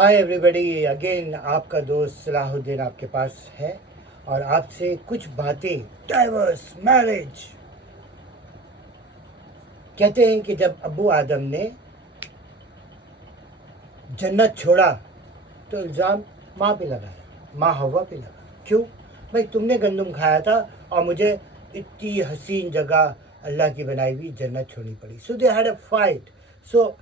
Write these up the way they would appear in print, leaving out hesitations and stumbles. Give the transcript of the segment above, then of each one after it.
Hi everybody, again आपका दोस्त सलाहुद्दीन आपके पास है और आपसे कुछ बातें। डाइवर्स मैरिज कहते हैं कि जब अबू आदम ने जन्नत छोड़ा तो इल्ज़ाम माँ पे लगाया, माँ हवा पे लगा। क्यों भाई, तुमने गंदम खाया था और मुझे इतनी हसीन जगह अल्लाह की बनाई हुई जन्नत छोड़नी पड़ी। So they had a fight. So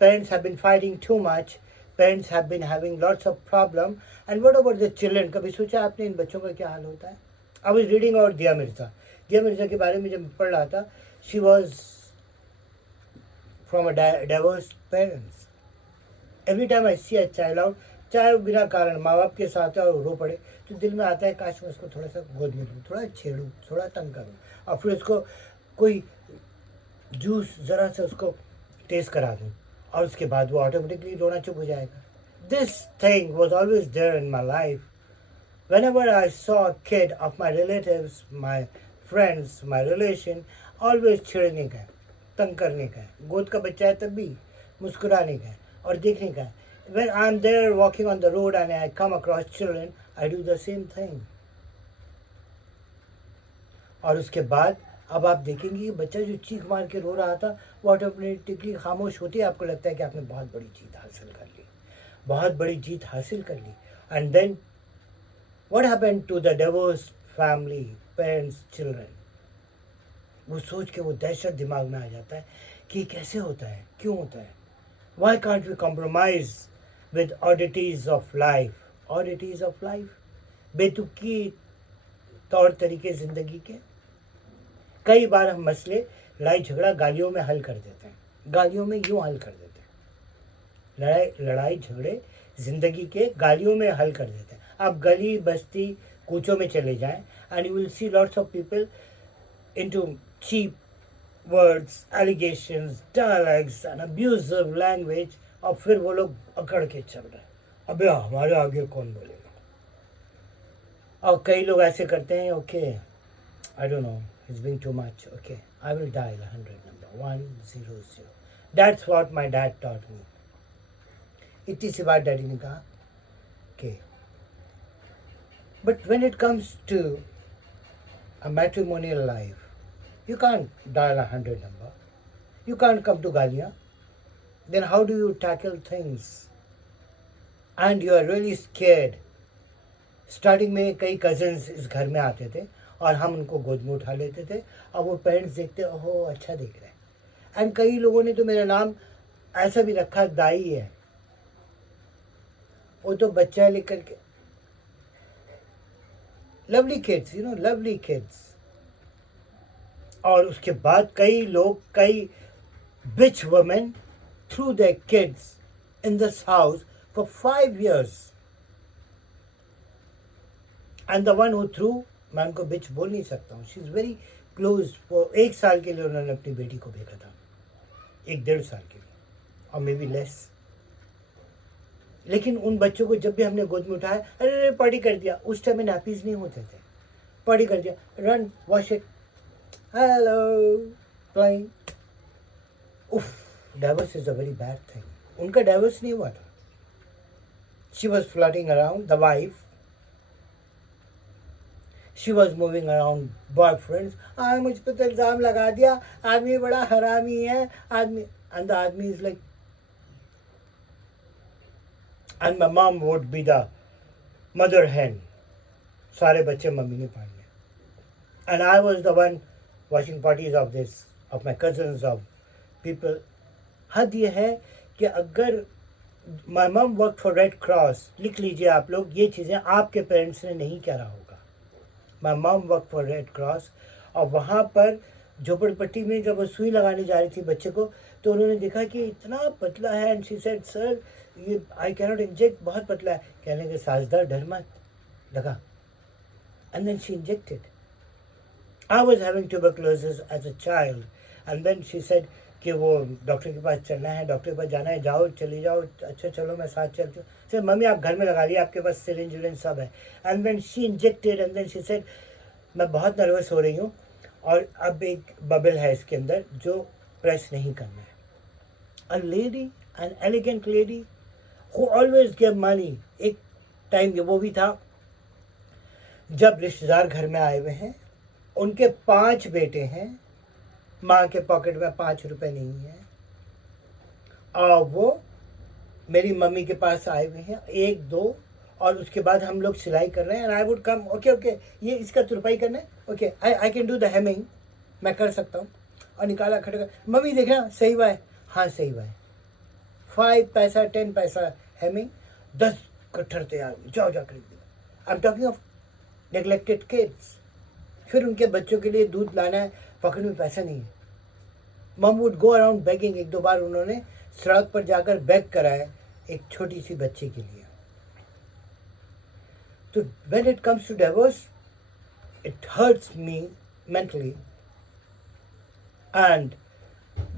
parents have been fighting too much. Parents have been having lots of problem. And what about the children? कभी सोचा आपने इन बच्चों का क्या हाल होता है? I was reading about दिया मिर्ज़ा. दिया मिर्ज़ा के बारे में जब पढ़ रहा था, she was from a divorced parents. Every time I see a child out, चाहे वो बिना कारण माँ बाप के साथ है और रो पड़े, तो दिल में आता है काश मैं उसको थोड़ा सा गोद में लूँ, थोड़ा छेड़ूँ, थोड़ा तंग करूँ और फिर उसको कोई जूस ज़रा से उसको टेस्ट करा दूँ और उसके बाद वो ऑटोमेटिकली रोना चुप हो जाएगा. This thing was always there in my life. Whenever I saw a kid of my relatives, my friends, my relation, always छेड़ने का है, तंग करने का है. गोद का बच्चा है तब भी मुस्कुराने का है और देखने का है. When I'm there walking on the road and I come across children, I do the same thing. और उसके बाद अब आप देखेंगे कि बच्चा जो चीख मार के रो रहा था वो ऑटोमेटिकली खामोश होती है. आपको लगता है कि आपने बहुत बड़ी जीत हासिल कर ली, बहुत बड़ी जीत हासिल कर ली. And then what happened to the divorce family, parents, children? वो सोच के वो दहशत दिमाग में आ जाता है कि कैसे होता है, क्यों होता है. Why can't we compromise with oddities of life. Oddities of life, बेतुकी तौर तरीके ज़िंदगी के. कई बार हम मसले लड़ाई झगड़ा गालियों में हल कर देते हैं, गालियों में यूँ हल कर देते हैं. लड़ाई झगड़े ज़िंदगी के गालियों में हल कर देते हैं. आप गली बस्ती कूचों में चले जाएं and you will see lots of people into cheap words, allegations, dialogues and abusive language. और फिर वो लोग अकड़ के चल रहे हैं, अबे हमारे आगे कौन बोलेगा. और कई लोग ऐसे करते हैं, okay I don't know, it's being too much. Okay, I will dial 100 number 100. That's what my dad taught me. इतनी सी बात डैडी ने कहा कि but when it comes to a matrimonial life, you can't dial 100 number. You can't come to गालियाँ. Then how do you tackle things? And you are really scared. Starting में कई cousins इस घर में आते थे और हम उनको गोद में उठा लेते थे और वो पेरेंट्स देखते, ओहो अच्छा दिख रहा है. एंड कई लोगों ने तो मेरा नाम ऐसा भी रखा, दाई है, वो तो बच्चा लिख करके. Lovely kids, you know, lovely kids. और उसके बाद कई लोग, कई bitch women threw their kids in this house for 5 years. And the one who threw, मैं उनको बिच बोल नहीं सकता हूँ, शी इज़ वेरी क्लोज. वो 1 साल के लिए उन्होंने अपनी बेटी को भेजा था, 1-1.5 साल के लिए, और मे बी लेस. लेकिन उन बच्चों को जब भी हमने गोद में उठाया, अरे पॉटी कर दिया. उस टाइम में नैपीज नहीं होते थे. पॉटी कर दिया, run wash it, hello plying. उफ, divorce is a very bad thing. उनका डाइवर्स नहीं हुआ था. She was flirting around the wife. She was moving around boyfriends. मुझ पे तो इल्ज़ाम लगा दिया, आदमी बड़ा हरामी है, आदमी. And the आदमी is like, and my mom would be the mother hen. सारे बच्चे मम्मी ने पालने. And I was the one watching parties of this, of my cousins, of people. हद ये है कि अगर my mom worked for Red Cross, लिख लीजिए आप लोग, ये चीज़ें आपके पेरेंट्स ने नहीं करा होगा. My mom worked for Red Cross. और वहाँ पर झोपड़पट्टी में जब वो सुई लगाने जा रही थी बच्चे को, तो उन्होंने देखा कि इतना पतला है. एंड शी सेड, सर ये आई कैनॉट इंजेक्ट, बहुत पतला है. कहने के साजदार डर मत, लगा. And then she injected. I was having tuberculosis as a child. And then she said कि वो डॉक्टर के पास चलना है, डॉक्टर के पास जाना है, जाओ चली जाओ. अच्छा चलो मैं साथ चलती हूँ. सर मम्मी आप घर में लगा लिया, आपके पास सिरिंज विरिंज सब है. And then she injected. And then she said, मैं बहुत नर्वस हो रही हूँ और अब एक बबल है इसके अंदर जो प्रेस नहीं करना है. A lady, an elegant lady, who always gave money. एक टाइम वो भी था जब रिश्तेदार घर में आए हुए हैं, उनके 5 बेटे हैं, माँ के पॉकेट में 5 रुपए नहीं है, और वो मेरी मम्मी के पास आए हुए हैं 1-2, और उसके बाद हम लोग सिलाई कर रहे हैं, and I would come, okay ये इसका तुरपाई करना है, okay I can do the hemming, मैं कर सकता हूँ, और निकाला खड़ा, मम्मी देखना सही हुआ है, हाँ सही हुआ है, 5 पैसा 10 पैसा हेमिंग, 10 कट्ठर तैयार, जाओ जा खरीद दो। I am talking of neglected kids. फिर उनके बच्चों के लिए दूध लाना है, पॉकेट में पैसा नहीं है, मम वुड गो अराउंड बेगिंग। 1-2 बार उन्होंने सड़क पर जाकर बेग करा है एक छोटी सी बच्ची के लिए। तो when it comes to divorce, it hurts me mentally. And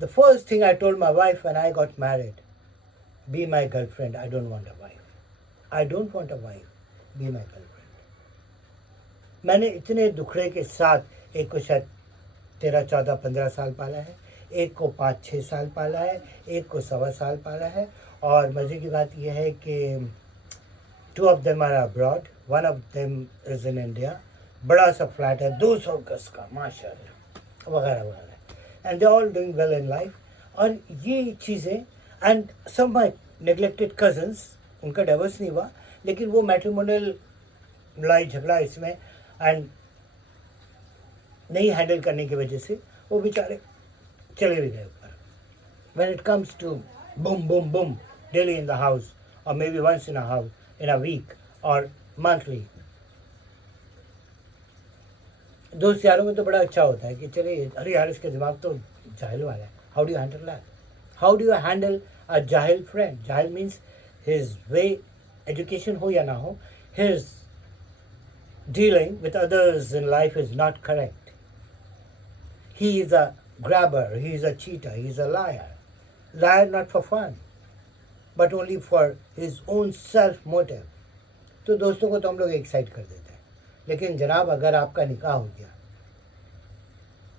the first thing I told my wife when I got married, be my girlfriend. I don't want a wife. I don't want a wife. Be my girlfriend. मैंने इतने दुखड़े के साथ एक को शायद 13, 14, 15 साल पाला है, एक को 5-6 साल पाला है, एक को 1.25 साल पाला है, और मज़े की बात यह है कि 2 of them are abroad, 1 of them is in India. बड़ा सा फ्लैट है 200 गज का, माशाल्लाह, वगैरह वगैरह, and they all doing well in life. और ये चीज़ें, and some my neglected cousins, उनका डिवोर्स नहीं हुआ, लेकिन वो मैट्रिमोनियल लड़ाई झगड़ा इसमें एंड नहीं हैंडल करने की वजह से वो बेचारे चले भी गए ऊपर। When it comes to boom boom boom daily in the house, or maybe once in a week or monthly, दोस्त यारों में तो बड़ा अच्छा होता है कि चले, अरे यार इसके दिमाग तो जाहिल वाला है, how do you handle that? How do you handle अ जाहिल फ्रेंड? जाहिल मीन्स हिज वे, एजुकेशन हो या ना हो, his dealing with others in life is not correct. He is a grabber, he is a cheater, he is a liar. Liar not for fun, but only for his own self motive. तो दोस्तों को तो हम लोग एक side कर देते हैं, लेकिन जनाब अगर आपका निकाह हो गया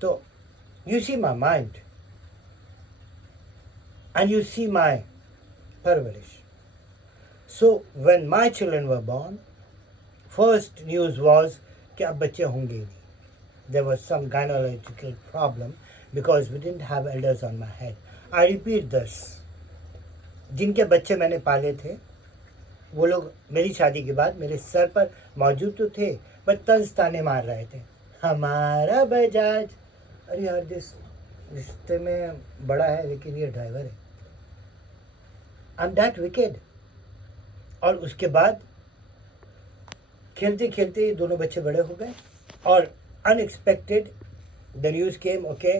तो you see my mind and you see my परवरिश. So when my children were born, first news was कि अब बच्चे होंगे ही नहीं. There was some gynecological problem because we didn't have elders on my head. I repeat this. जिनके बच्चे मैंने पाले थे वो लोग मेरी शादी के बाद मेरे सर पर मौजूद तो थे, बट तंज ताने मार रहे थे, हमारा बजाज, अरे यार जिस रिश्ते में बड़ा है लेकिन ये ड्राइवर है, आई एम दैट विकेड. और उसके बाद खेलते खेलते दोनों बच्चे बड़े हो गए, और unexpected the news came, okay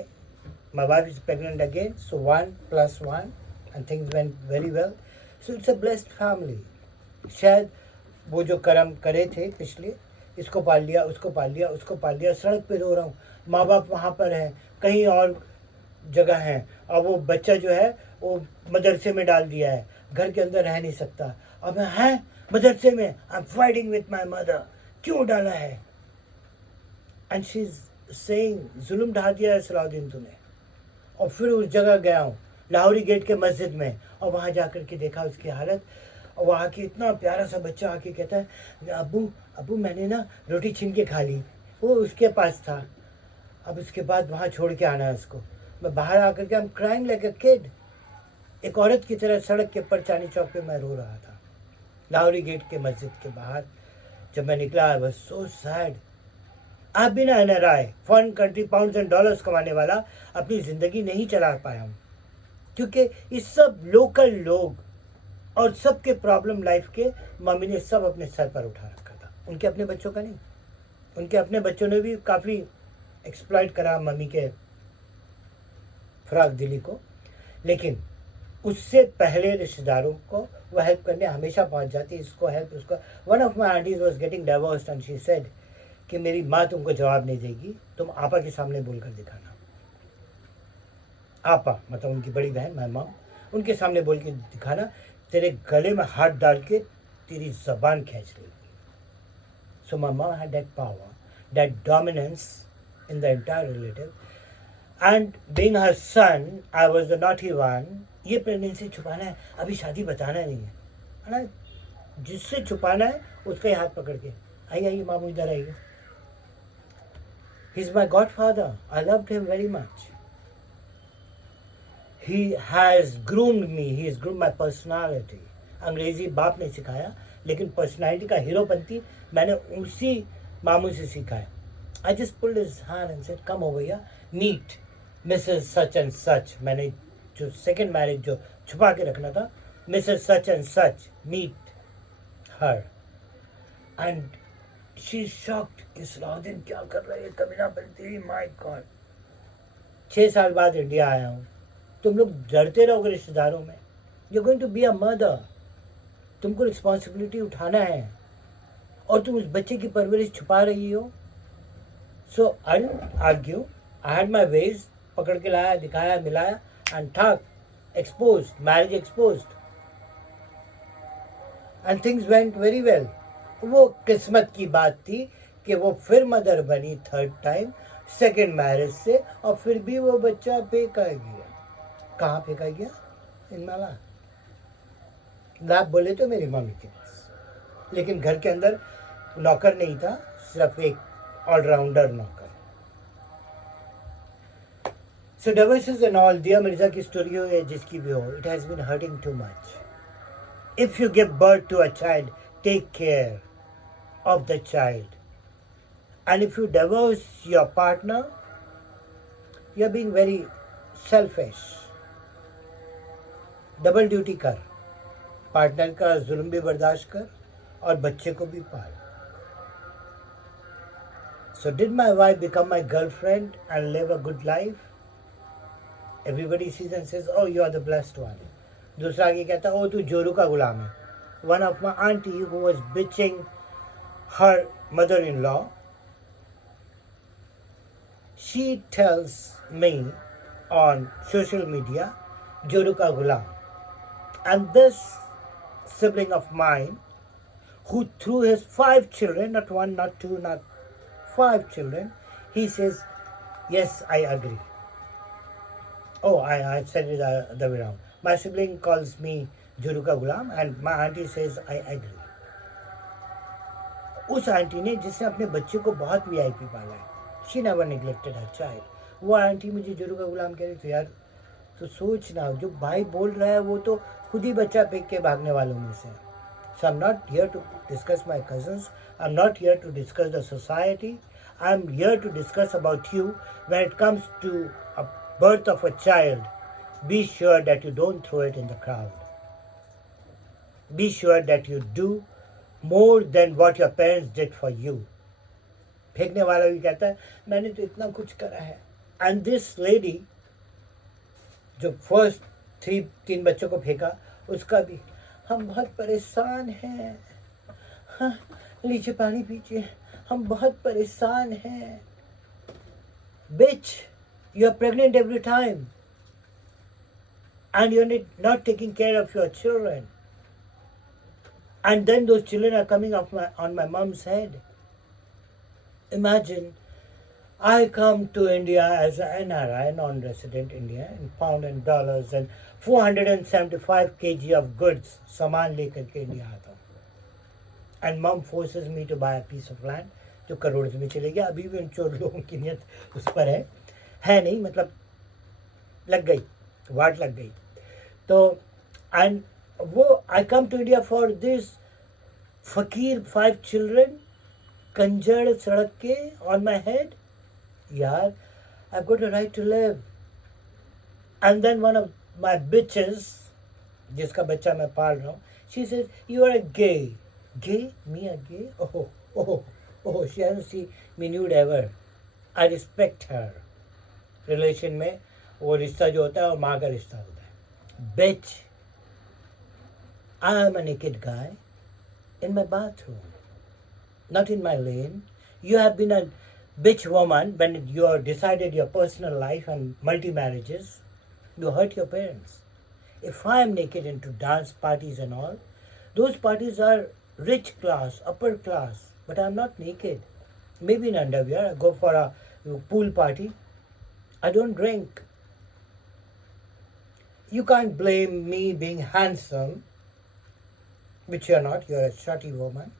my wife is pregnant again, so 1 + 1 and things went very well. So it's a blessed family. शायद वो जो कर्म करे थे पिछले, इसको पाल लिया, उसको पाल लिया, उसको पाल लिया, सड़क पे रो रहा हूँ, माँ बाप वहाँ पर हैं, कहीं और जगह हैं, और वो बच्चा जो है वो मदरसे में डाल दिया है, घर के अंदर रह नहीं सकता, अब मैं हैं मदरसे में, I am fighting with my mother, क्यों डाला है? एंड शी इज सेइंग जुल्म ढा दिया है सलाउद्दीन तूने. और फिर उस जगह गया हूँ लाहौरी गेट के मस्जिद में, और वहाँ जा कर के देखा उसकी हालत, और वहाँ की इतना प्यारा सा बच्चा आके कहता है अब्बू अब्बू मैंने ना रोटी छीन के खा ली, वो उसके पास था, अब उसके बाद वहाँ छोड़ के आना है उसको. मैं बाहर आकर के I am crying like a kid, एक औरत की तरह सड़क के ऊपर चांदनी चौक पे मैं रो रहा था, लाहौरी गेट के मस्जिद के बाहर. जब मैं निकला आई वाज सो सैड. आप भी ना NRI, foreign country, pounds and dollars कमाने वाला, अपनी ज़िंदगी नहीं चला पाया हूँ, क्योंकि ये सब लोकल लोग और सबके प्रॉब्लम लाइफ के मम्मी ने सब अपने सर पर उठा रखा था, उनके अपने बच्चों का नहीं. उनके अपने बच्चों ने भी काफ़ी एक्सप्लॉइट करा मम्मी के फराग दिली को, लेकिन उससे पहले रिश्तेदारों को वो हेल्प करने हमेशा पहुंच जाती, इसको हेल्प उसको. One of my aunties was getting divorced and she said कि मेरी माँ तुमको जवाब नहीं देगी, तुम आपा के सामने बोलकर दिखाना. आपा मतलब उनकी बड़ी बहन, माई मॉम, उनके सामने बोल के दिखाना, तेरे गले में हाथ डाल के तेरी ज़बान खींच लेगी. So my mom had that power, that dominance in the entire relative. And being her son, I was the naughty one. ये प्रेगनेंसी छुपाना है, अभी शादी बताना नहीं है. है ना, जिससे छुपाना है उसका ही हाथ पकड़ के, आइए आइए मामू इधर आइए, he is my God father, I loved him very much, he has groomed me, he is groomed my personality. अंग्रेज़ी बाप ने सिखाया, लेकिन पर्सनैलिटी का हीरोपंती मैंने उसी मामू से सीखा है। I just pulled his hand and said come over here, meet Mrs such and such. मैंने जो सेकंड मैरिज जो छुपा के रखना था, Mrs such and such, meet her. And she shocked कि सलाउद्दीन क्या कर रहा है, कमीना बनती, माय गॉड। 6 साल बाद इंडिया आया हूँ, तुम लोग डरते रहोगे रिश्तेदारों में, you going to be a mother, तुमको रिस्पॉन्सिबिलिटी उठाना है, और तुम उस बच्चे की परवरिश छुपा रही हो। So I didn't argue, I had my ways, पकड़ के लाया, दिखाया, मिलाया, एंड ठक, exposed, marriage exposed, and things went very well. वो किस्मत की बात थी कि वो फिर मदर बनी थर्ड टाइम, सेकेंड मैरिज से, और फिर भी वो बच्चा फेंका गया। कहाँ फेंका गया? इन माला लाभ बोले तो मेरी मम्मी के पास, लेकिन घर के अंदर नौकर नहीं था, सिर्फ एक ऑलराउंडर नौकर। सो डिवोर्सेस एंड ऑल, दिया मिर्जा की स्टोरी हो या जिसकी भी हो, it has been hurting too much. If you give birth to a child, take care of the child, and if you divorce your partner, you are being very selfish. Double duty कर, partner का जुल्म भी बर्दाश्त कर और बच्चे को भी पाल। So did my wife become my girlfriend and live a good life? Everybody sees and says, oh, you are the blessed one. दूसरा आगे कहता, oh, तू जोरू का गुलाम है। One of my auntie who was bitching her mother-in-law, she tells me on social media, Joru ka gulam. And this sibling of mine, who through his 5 children, not 1, not 2, not 5 children, he says, yes, I agree. Oh, I said it the other way around. My sibling calls me Joru ka gulam, and my auntie says, I agree. उस aunty ने जिसने अपने बच्चे को बहुत VIP पाला है, she never neglected her child, वो आंटी मुझे जोरू का गुलाम कह रही थी। यार तो सोच ना, जो भाई बोल रहा है वो तो खुद ही बच्चा फेंक के भागने वालों में से। So I am not here to discuss my cousins, I am not here to discuss the society, I am here to discuss about you. When it comes to a birth of a child, be sure that you don't throw it in the crowd, be sure that you do more than what your parents did for you. फेंकने वाला भी कहता है मैंने तो इतना कुछ करा है। And this lady जो फर्स्ट 3 बच्चों को फेंका, उसका भी हम बहुत परेशान हैं, हाँ लीजिए पानी पीजिए, हम बहुत परेशान हैं। Bitch, you are pregnant every time and you are not taking care of your children. And then those children are coming off on my mom's head. Imagine, I come to India as an NRI, non-resident India, in pound and dollars, and 475 kg of goods, सामान लेकर के India आता हूँ. And mom forces me to buy a piece of land, जो करोड़ में चले गया। अभी भी उन चोर लोगों की नियत उस पर है नहीं, मतलब लग गई, वाट लग गई। तो and वो I come to India for this फकीर 5 children, कंजड़ सड़क के on my head. यार, I've got a right to live. And then one of my bitches, जिसका बच्चा मैं पाल रहा हूँ, she says, you are a gay. Gay? Me a gay? Oh, she hasn't seen me nude ever. I respect her. Relation में वो रिश्ता जो होता है वो माँ का रिश्ता होता है। Bitch, I am a naked guy in my bathroom, not in my lane. You have been a bitch woman when you have decided your personal life and multi-marriages. You hurt your parents. If I am naked into dance parties and all, those parties are rich class, upper class, but I am not naked. Maybe in underwear, I go for a pool party. I don't drink. You can't blame me being handsome which you're not, you're a shorty woman.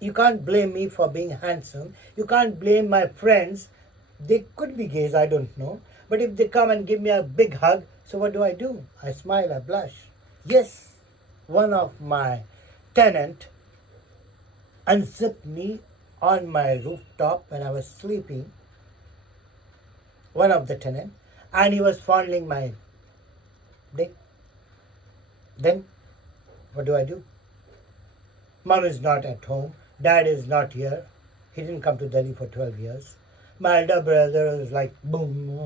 You can't blame me for being handsome. You can't blame my friends. They could be gays, I don't know. But if they come and give me a big hug, so what do? I smile, I blush. Yes, one of my tenant unzipped me on my rooftop when I was sleeping, one of the tenant, and he was fondling my dick. Then, what do? Mom is not at home. Dad is not here. He didn't come to Delhi for 12 years. My elder brother was like, boom,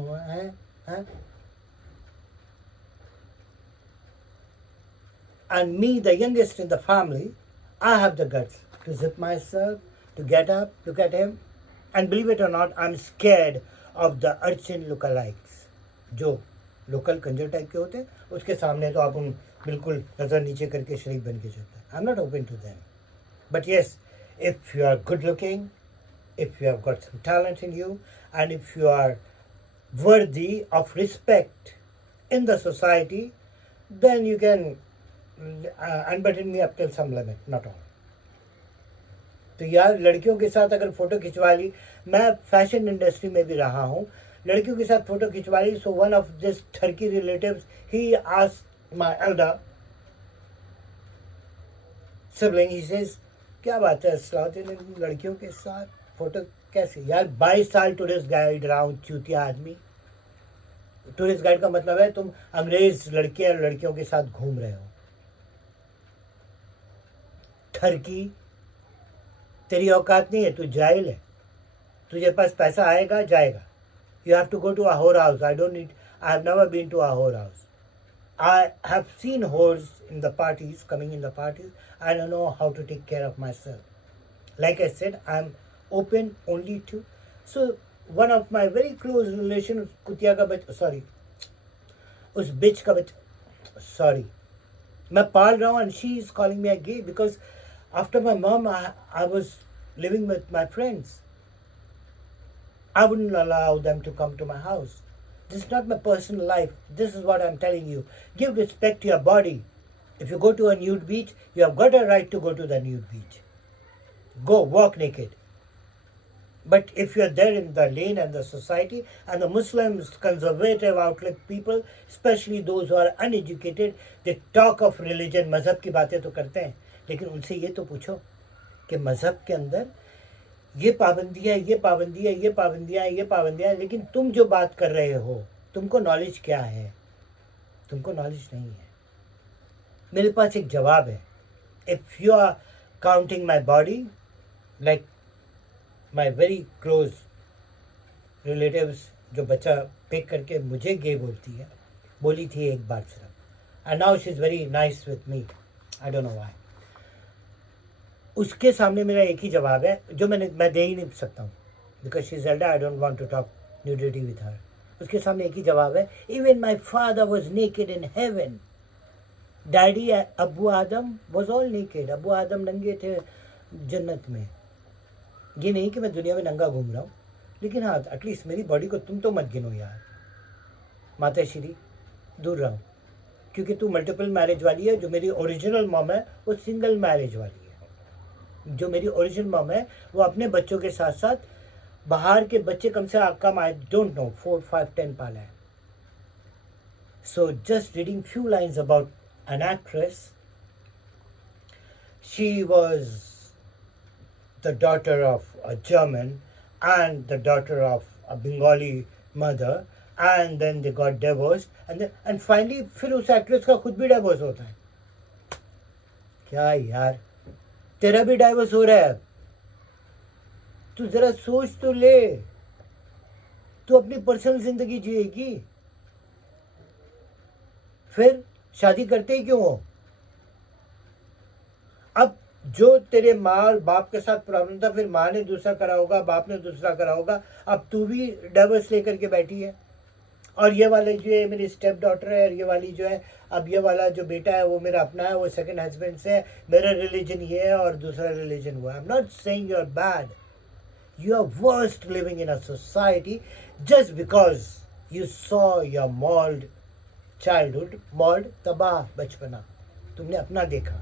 And me, the youngest in the family, I have the guts to zip myself, to get up, look at him. And believe it or not, I'm scared of the urchin lookalikes. जो local Kanjar type के होते हैं, उसके सामने तो आप उन बिल्कुल नज़र नीचे करके शरीफ बन के चलते हैं. I'm not open to them. But yes, if you are good looking, if you have got some talent in you, and if you are worthy of respect in the society, then you can unbutton me up till some limit, not all. तो यार लड़कियों के साथ अगर photo खिंचवा ली, मैं fashion industry में भी रहा हूँ, लड़कियों के साथ फ़ोटो खिंचवा ली. So one of this turkey relatives he asked my elder sibling, he says, क्या बात है सलाउद्दीन, लड़कियों के साथ फ़ोटो कैसे? यार 22 साल टूरिस्ट गाइड रहा हूँ, चूतिया आदमी. टूरिस्ट गाइड का मतलब है तुम अंग्रेज लड़के और लड़कियों के साथ घूम रहे हो. टर्की तेरी औकात नहीं है, तू जाहिल है. तुझे पास पैसा आएगा जाएगा. You have to go to a whore house. I have never been to a whore house. I have seen whores in the parties, coming in the parties. I don't know how to take care of myself. Like I said, I'm open only to. So, one of my very close relations, कुतिया का बच्चा, sorry, उस bitch का बच्चा, sorry, मैं पाल रहा हूँ, and she is calling me a gay because after my mom, I was living with my friends. I wouldn't allow them to come to my house. This is not my personal life. This is what I'm telling you. Give respect to your body. If you go to a nude beach, you have got a right to go to the nude beach. Go, walk naked. But if you're there in the lane and the society, and the Muslims, conservative outlook people, especially those who are uneducated, they talk of religion, मज़हब की बातें तो करते हैं, लेकिन उनसे ये तो पूछो कि मज़हब के अंदर ये पाबंदियाँ, ये पाबंदियाँ, ये पाबंदियाँ, ये पाबंदियाँ, लेकिन तुम जो बात कर रहे हो, तुमको नॉलेज क्या है? तुमको नॉलेज नहीं है. मेरे पास एक जवाब है. If you are counting my body, like my very close relatives, जो बच्चा पिक करके मुझे गे बोलती है, बोली थी एक बार सिर्फ, and now she is very nice with me. I don't know why. उसके सामने मेरा एक ही जवाब है जो मैं दे ही नहीं सकता हूँ, because she is elder. I don't want to talk nudity with her. उसके सामने एक ही जवाब है. Even my father was naked in heaven. Daddy Abu Adam was all naked. Abu Adam नंगे थे जन्नत में. ये नहीं कि मैं दुनिया में नंगा घूम रहा हूँ, लेकिन हाँ एटलीस्ट मेरी बॉडी को तुम तो मत गिनो यार. माता श्री दूर रहो, क्योंकि तू मल्टीपल मैरिज वाली है. जो मेरी ओरिजिनल मॉम है वो सिंगल मैरिज वाली है. जो मेरी ओरिजिनल मॉम है वो अपने बच्चों के साथ साथ बाहर के बच्चे कम से कम आई डोंट नो 4, 5, 10 पाला है. So just reading few lines about an actress. She was the daughter of a German and the daughter of a Bengali mother, and then they got divorced, and finally फिर उस actress का खुद भी divorce होता है. क्या यार, तेरा भी डाइवर्स हो रहा है. तू जरा सोच तो ले. तू अपनी पर्सनल जिंदगी जिएगी, फिर शादी करते ही क्यों हो? अब जो तेरे माँ और बाप के साथ प्रॉब्लम था, फिर माँ ने दूसरा करा होगा, बाप ने दूसरा करा होगा, अब तू भी डाइवर्स लेकर के बैठी है. और ये वाले जो है मेरी स्टेप डॉटर है, और ये वाली जो है, अब ये वाला जो बेटा है वो मेरा अपना है, वो सेकंड हस्बैंड से है. मेरा रिलीजन ये है और दूसरा रिलीजन वो है. I am not saying you are bad. You are worst living in a society just because you saw your mould childhood, mould तबाह बचपना. तुमने अपना देखा,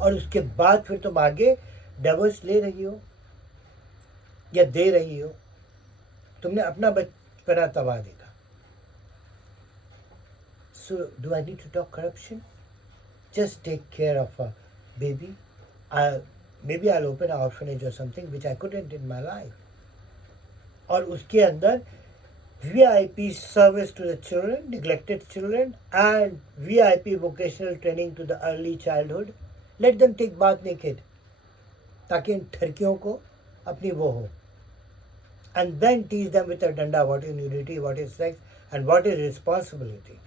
और उसके बाद फिर तुम आगे डिवोर्स ले रही हो या दे रही हो। तुमने अपना बचपना तबाह देखा। So do I need to talk corruption? Just take care of a baby. Maybe I'll open an orphanage or something which I couldn't in my life. और उसके अंदर VIP service to the children, neglected children, and VIP vocational training to the early childhood. Let them take bath naked, ताकि इन ठरकियों को अपनी वो हो. And then teach them with a danda what is nudity, what is sex, and what is responsibility.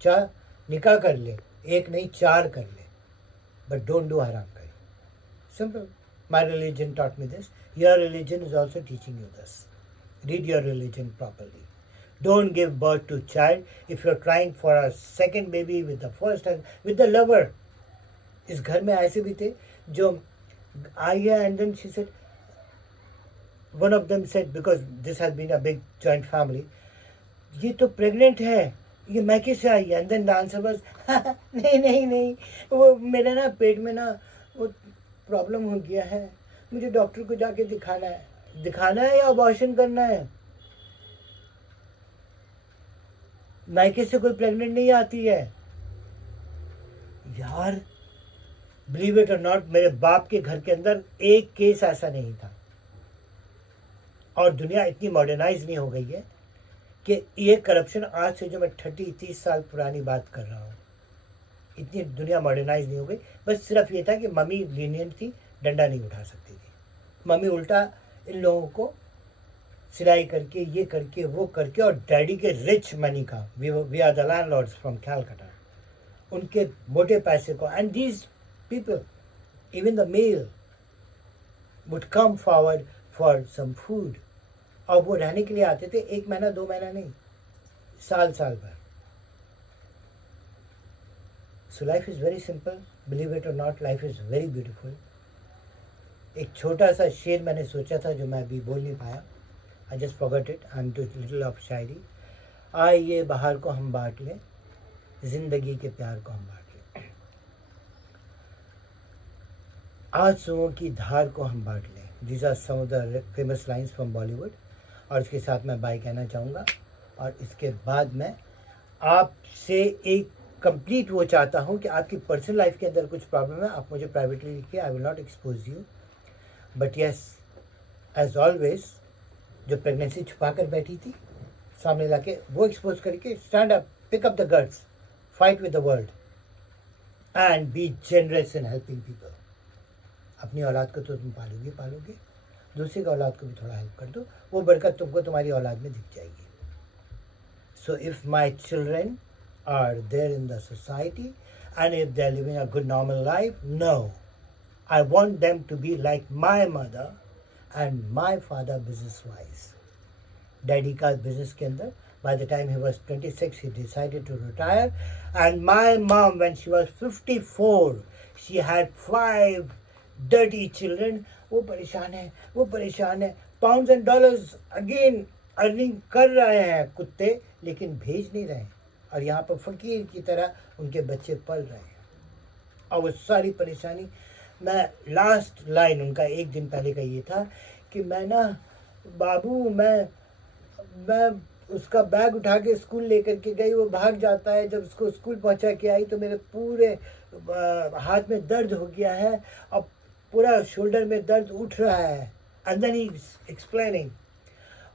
चार निकाह कर ले, एक नहीं 4 कर ले, but don't do haram करे. Simple. My religion taught me this. Your religion is also teaching you this. Read your religion properly. Don't give birth to child if you're trying for a second baby with the first and with the lover. इस घर में ऐसे भी थे जो आई है, and then she said, one of them said, because this has been a big joint family, ये तो pregnant है, ये मैके से आई है. And then the answer was, नहीं नहीं नहीं, वो मेरा ना पेट में ना वो प्रॉब्लम हो गया है, मुझे डॉक्टर को जाके दिखाना है या अबॉर्शन करना है. मैके से कोई प्रेग्नेंट नहीं आती है यार. बिलीव इट और नॉट, मेरे बाप के घर के अंदर एक केस ऐसा नहीं था. और दुनिया इतनी मॉडर्नाइज नहीं हो गई है कि ये करप्शन आज से जो मैं 30-30 साल पुरानी बात कर रहा हूँ, इतनी दुनिया मॉडर्नाइज नहीं हो गई. बस सिर्फ ये था कि मम्मी लीनियंट थी, डंडा नहीं उठा सकती थी. मम्मी उल्टा इन लोगों को सिलाई करके, ये करके, वो करके, और डैडी के रिच मनी का, we are the landlords from Calcutta, उनके मोटे पैसे को. And these people, even the male, would come forward for some food. और वो रहने के लिए आते थे 1 महीना 2 महीना नहीं, साल भर. So life is very simple. Believe it or not, life is very beautiful. एक छोटा सा शेर मैंने सोचा था जो मैं अभी बोल नहीं पाया. I just forgot it. I am too little of shayari. आइए बहार को हम बांट लें, जिंदगी के प्यार को हम बांट लें, आंसुओं की धार को हम बांट लें. These are some of the famous lines from Bollywood. और इसके साथ मैं बाय कहना चाहूँगा. और इसके बाद मैं आपसे एक कंप्लीट वो चाहता हूँ कि आपकी पर्सनल लाइफ के अंदर कुछ प्रॉब्लम है, आप मुझे प्राइवेटली लिखिए. I will not expose you, but yes, as always, जो प्रेगनेंसी छुपा कर बैठी थी सामने लाके वो एक्सपोज करके, stand up, pick up the guts, fight with the world, and be generous in helping people. अपनी औलाद को तो तुम पालोगे, दूसरी की औलाद को भी थोड़ा हेल्प कर दो, वो बरकत तुमको तुम्हारी औलाद में दिख जाएगी. So if my children are there in the society, and if they are living a good normal life, no, I want them to be like my mother and my father business wise. Daddy का business के अंदर, by the time he was 26 he decided to retire, and my mom when she was 54 she had 5 dirty children. वो परेशान है, pounds and dollars again earning कर रहे हैं कुत्ते, लेकिन भेज नहीं रहे हैं. और यहाँ पर फ़कीर की तरह उनके बच्चे पल रहे हैं. और वो सारी परेशानी, मैं लास्ट लाइन उनका एक दिन पहले का ये था कि मैं ना बाबू, मैं उसका बैग उठा के स्कूल लेकर के गई, वो भाग जाता है. जब उसको स्कूल पहुँचा के आई तो मेरे पूरे हाथ में दर्द हो गया है और पूरा शोल्डर में दर्द उठ रहा है. एंड देन ही एक्सप्लेनिंग,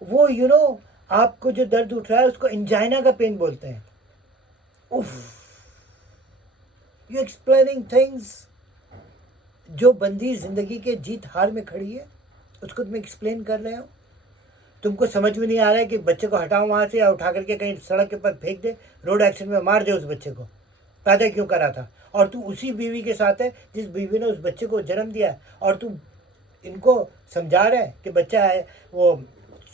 वो आपको जो दर्द उठ रहा है उसको एंजाइना का पेन बोलते हैं. उफ, यू एक्सप्लेनिंग थिंग्स. जो बंदी जिंदगी के जीत हार में खड़ी है उसको तुम एक्सप्लेन कर रहे हो. तुमको समझ में नहीं आ रहा है कि बच्चे को हटाओ वहाँ से या उठा करके कहीं सड़क के ऊपर फेंक दे, रोड एक्सीडेंट में मार दे उस बच्चे को. पैदा क्यों करा था? और तू उसी बीवी के साथ है जिस बीवी ने उस बच्चे को जन्म दिया है, और तू इनको समझा रहा है कि बच्चा है, वो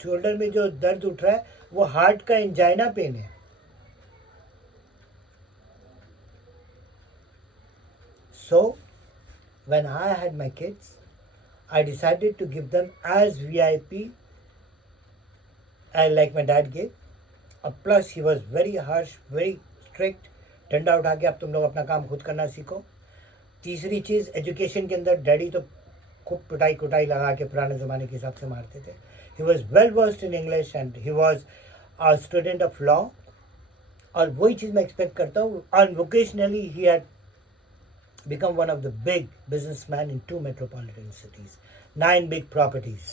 शोल्डर में जो दर्द उठ रहा है वो हार्ट का एंजाइना पेन है. So, when I had my kids, I decided to give them as VIP, like my dad gave. Plus, he was very harsh, very strict, डंडा उठा के अब तुम लोग अपना काम खुद करना सीखो। तीसरी चीज़, एजुकेशन के अंदर डैडी तो खूब पिटाई कुटाई लगा के पुराने ज़माने के हिसाब से मारते थे। He was well versed in English and he was a student of law, और वही चीज़ मैं एक्सपेक्ट करता हूँ। And vocationally he had become one of the big businessmen in 2 metropolitan cities, 9 big properties.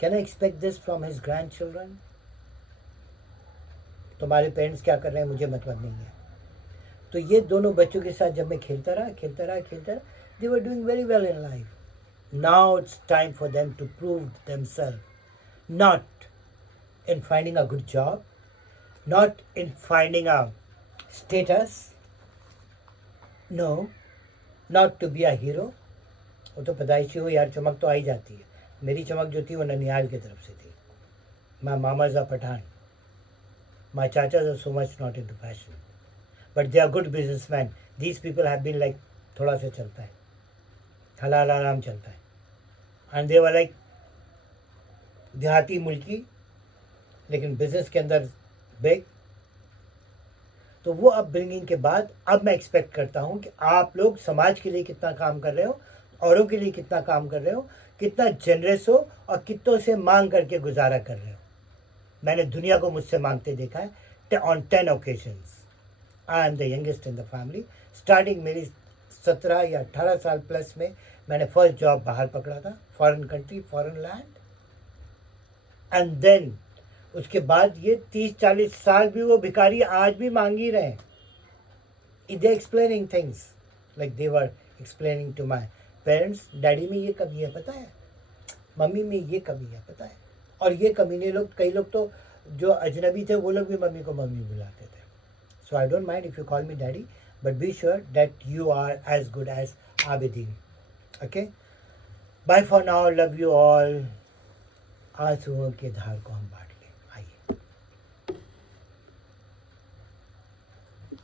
Can I expect this from his grandchildren? तुम्हारे parents क्या कर रहे हैं मुझे मतलब नहीं है। तो ये दोनों बच्चों के साथ जब मैं खेलता रहा, they were doing very well in life. Now it's time for them to prove themselves, not in finding a good job, not in finding a status, no, not to be a hero. वो तो पैदाइशी हो यार, चमक तो आ ही जाती है। मेरी चमक जो थी वो ननिहाल की तरफ से थी। My mamas are Pathan. My chachas are so much not into fashion. But they are good businessmen. These people have been like, थोड़ा सा चलता है, हलाल आराम चलता है. And they were like, देहाती मुल्की, लेकिन बिजनेस के अंदर बिग. तो वो अपब्रिंगिंग के बाद अब मैं एक्सपेक्ट करता हूँ कि आप लोग समाज के लिए कितना काम कर रहे हो, औरों के लिए कितना काम कर रहे हो, कितना जनरस हो और कितनों से मांग करके गुजारा कर रहे हो. मैंने दुनिया को मुझसे मांगते देखा है on 10 occasions. I am the youngest in the family. Starting मेरी 17 या 18 साल प्लस में मैंने फर्स्ट जॉब बाहर पकड़ा था, foreign country, foreign land. And then उसके बाद ये 30-40 साल भी वो भिखारी आज भी मांग ही रहे हैं. They explaining things like they were explaining to my parents. Daddy में ये कमी है पता है, मम्मी में ये कमी है पता है. और ये कमीने लोग, कई लोग तो जो अजनबी थे वो लोग भी मम्मी को मम्मी बुलाते थे. So I don't mind if you call me daddy, but be sure that you are as good as Abidin. Okay, bye for now, love you all. आंसुओं की धार को हम